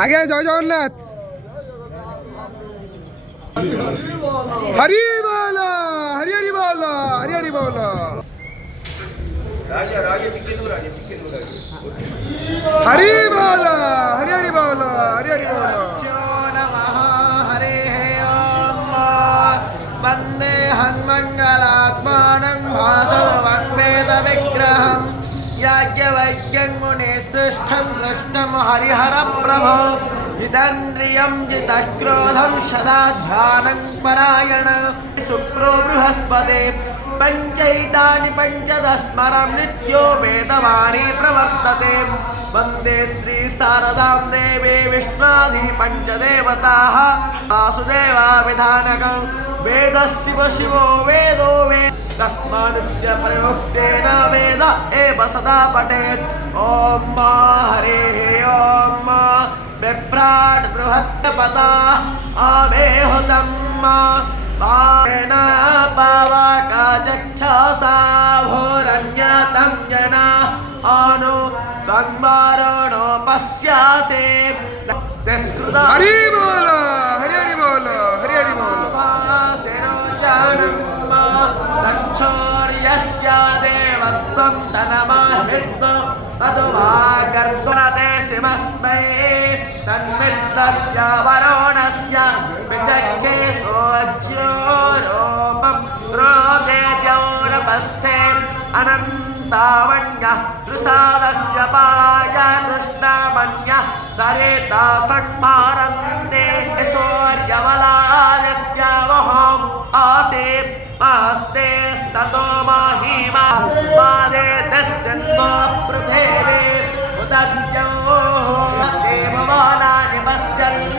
আগে জয় জগন্নাথ। হরি বল, হরি হরি বল, হরি হরি বল। হরি বল, হরি হরি বল, হরি হরি বল। वंदे हन्मंगलात्मानं भासवं वेद विग्रहं याज्ञवल्क्यं मुनिश्रेष्ठं कृष्णं हरिहर प्रभो जितेन्द्रियं जितक्रोधं सदा ध्यानं परायण शुक्रो बृहस्पते पंचैतानि पंचदस्मरं नित्यो वेदवाणी प्रवर्तते वंदे श्री शारदां देवी विष्णादि पंचदेवताः वासुदेवा विधानकं वेदस्य शिवो वेदो वेद तस्माद्य प्रयुक्तेन वेद एव सदा पठेत्। ॐ हरेः ॐ बिभ्राट् बृहत्पता अवेहुतं पावेन पावकाचक्षसा भोरन्यतं जना अनु भग्मारणो पश्यासे हरि बोल, हरि हरि बोल, हरि हरि बोल। रक्षोर्यस्य देवत्वं तनमहिर्तो तदुवागर्भुरदेशिमस्मै तन्मित्रस्य वरुणस्य विचक्रे सोऽज्योरोपं रोगे द्यौरपस्थे अनन्तावण्यः दृसादस्य पाय कृष्णमन्यः दरेता सन्मारन्ते सूर्यवलादित्यावहम् आसीत् आस्ते सतो महिमा मादे तस्यन्तो पृथिवी उदद्यो देववानानि पश्यन्